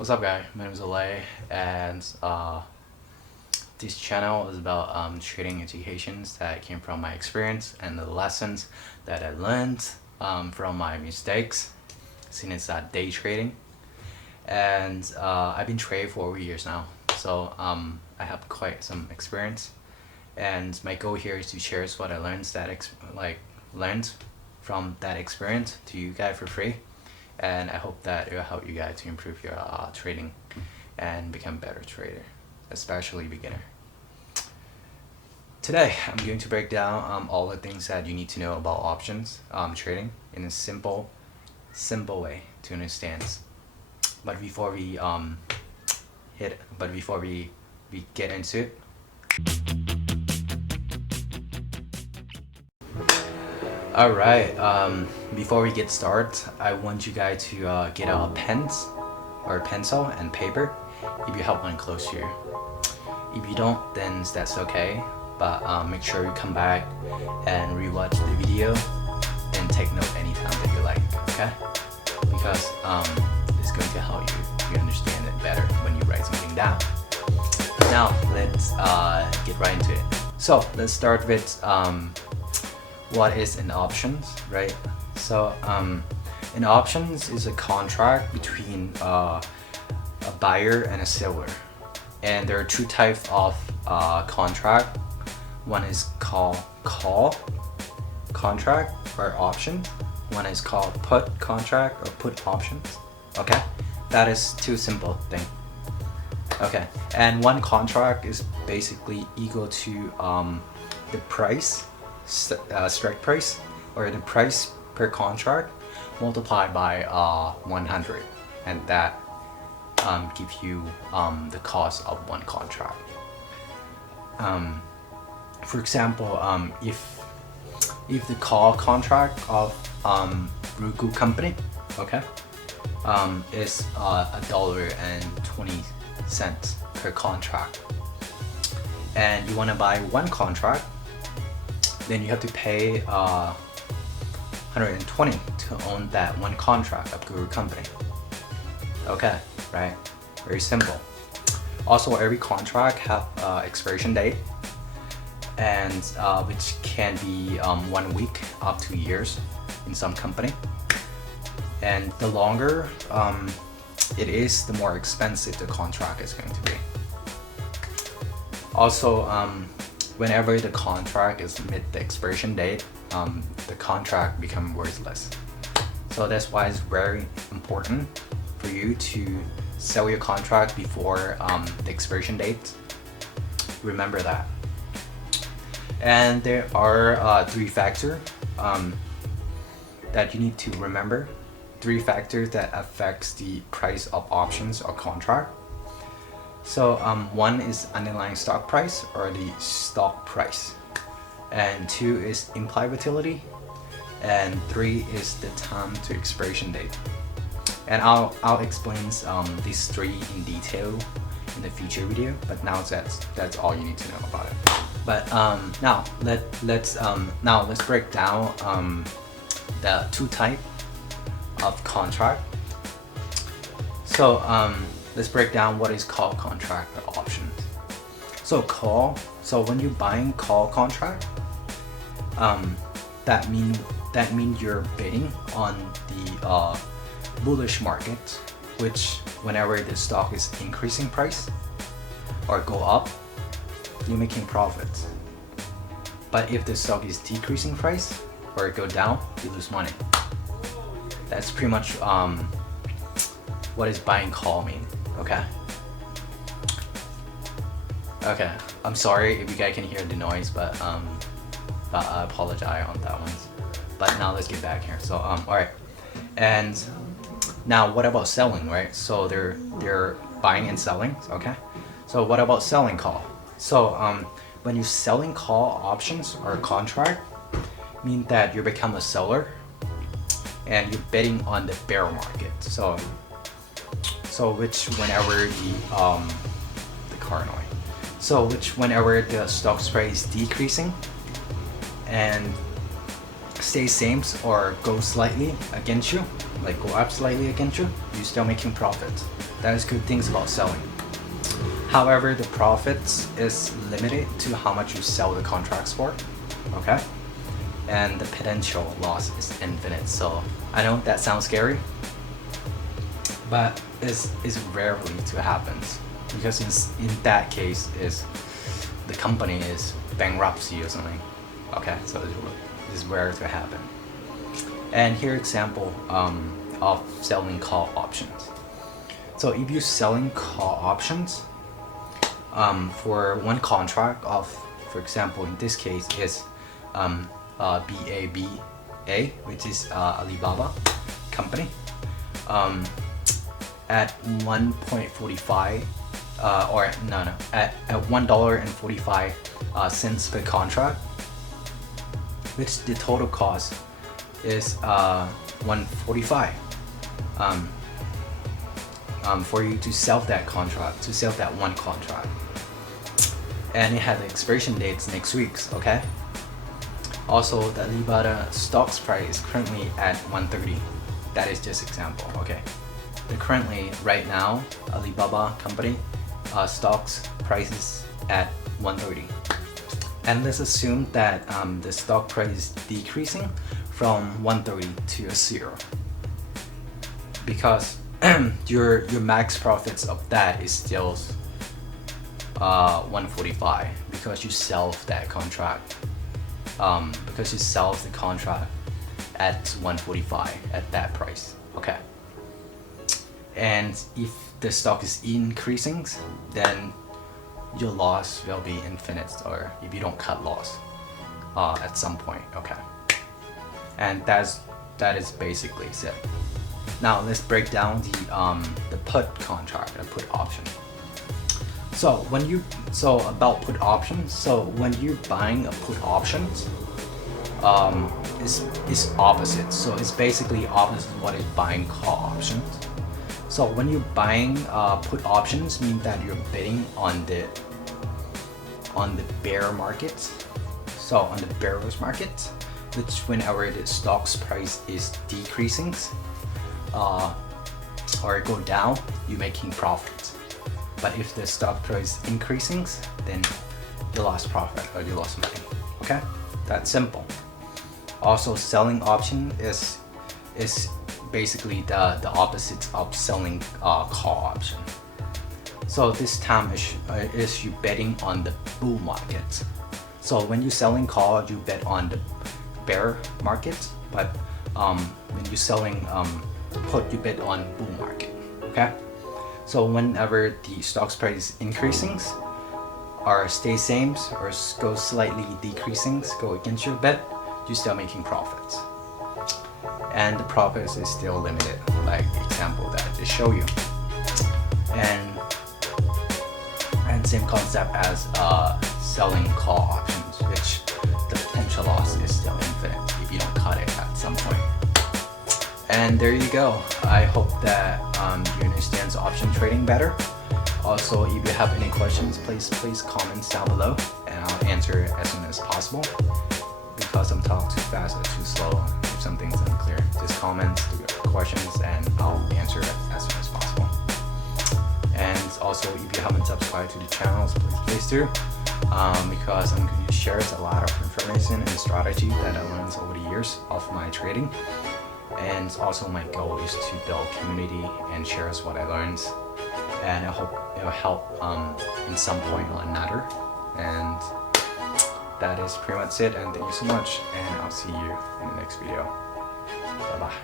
What's up, guys? My name is Alay, and this channel is about trading educations that came from my experience and the lessons that I learned from my mistakes since day trading. And I've been trading for over years now, so I have quite some experience. And my goal here is to share what I learned learned from that experience to you guys for free. And I hope that it will help you guys to improve your trading and become a better trader, especially beginner. Today, I'm going to break down all the things that you need to know about options trading in a simple way to understand. But before we get into it, Alright, before we get started, I want you guys to get a pens or a pencil and paper if you have one close to you. If you don't, then that's okay, but make sure you come back and rewatch the video and take note anytime that you like, okay? Because it's going to help you understand it better when you write something down. Now, let's get right into it. So, let's start with what is an options, right? So an options is a contract between a buyer and a seller, and there are two types of contract. One is called call contract or option. One is called put contract or put options. Okay, that is two simple thing. Okay, and one contract is basically equal to the price, strike price, or the price per contract multiplied by 100, and that gives you the cost of one contract. For example, if the call contract of Roku company, okay, is $1.20 per contract, and you want to buy one contract, then you have to pay 120 to own that one contract of Guru company. Okay, right? Very simple. Also, every contract have expiration date, and which can be 1 week up to years in some company. And the longer it is, the more expensive the contract is going to be. Also, whenever the contract is mid the expiration date, the contract becomes worthless. So that's why it's very important for you to sell your contract before the expiration date. Remember that. And there are three factors that you need to remember. Three factors that affects the price of options or contract. So one is underlying stock price or the stock price, and two is implied volatility, and three is the time to expiration date. And I'll explain these three in detail in the future video, but now that's all you need to know about it. But now let's break down the two types of contract. So let's break down what is call contract or options. So when you're buying call contract, that means you're bidding on the bullish market, which whenever the stock is increasing price or go up, you're making profits. But if the stock is decreasing price or it go down, you lose money. That's pretty much what is buying call mean. Okay, I'm sorry if you guys can hear the noise, but I apologize on that one. But now let's get back here. So alright, and now what about selling, right? So they're buying and selling. Okay, so what about selling call? So when you're selling call options or contract, mean that you become a seller and you're betting on the bear market. So which whenever the car noise. So which whenever the stock price is decreasing and stays same or goes slightly against you, like go up slightly against you, you're still making profit. That is good things about selling. However, the profits is limited to how much you sell the contracts for, okay? And the potential loss is infinite. So I know that sounds scary, but it's rarely to happen, because in that case is the company is bankruptcy or something. Okay, so it's rare to happen. And here example of selling call options. So if you're selling call options for one contract of, for example, in this case is BABA, which is Alibaba company, at 1.45 at $1.45 per contract, which the total cost is 145 for you to sell that contract, to sell that one contract, and it has expiration dates next week. Okay. Also, the Alibaba stocks price is currently at 130. That is just example. Okay. The currently right now Alibaba company stocks prices at 130, and let's assume that the stock price is decreasing from 130 to 0, because your max profits of that is still 145, because you sell that contract because you sell the contract at 145 at that price. Okay. And if the stock is increasing, then your loss will be infinite, or if you don't cut loss at some point. Okay. And that is basically it. Now let's break down the put contract, the put option. So about put options. So when you're buying a put options, it's opposite. So it's basically opposite of what is buying call options. So when you're buying put options, means that you're betting on the bear market. So on the bearish market, which whenever the stock's price is decreasing or go down, you're making profit. But if the stock price increasing, then you lost profit or you lost money. Okay, that's simple. Also, selling option is basically the opposite of selling call option. So this time is you betting on the bull market. So when you're selling call, you bet on the bear market, but when you're selling put, you bet on bull market. Okay. So whenever the stock's price is increasing or stay same or go slightly decreasing, go against your bet, you're still making profits. And the profits is still limited, like the example that I just show you. And same concept as selling call options, which the potential loss is still infinite if you don't cut it at some point. And there you go. I hope that you understand option trading better. Also, if you have any questions, please comment down below, and I'll answer it as soon as possible. Because I'm talking too fast or too slow, if something's unclear, just comment your questions and I'll answer it as soon as possible. And also, if you haven't subscribed to the channels, please do, because I'm going to share a lot of information and strategy that I learned over the years of my trading. And also, my goal is to build community and share what I learned, and I hope it will help in some point or another. And that is pretty much it, and thank you so much, and I'll see you in the next video. Bye bye.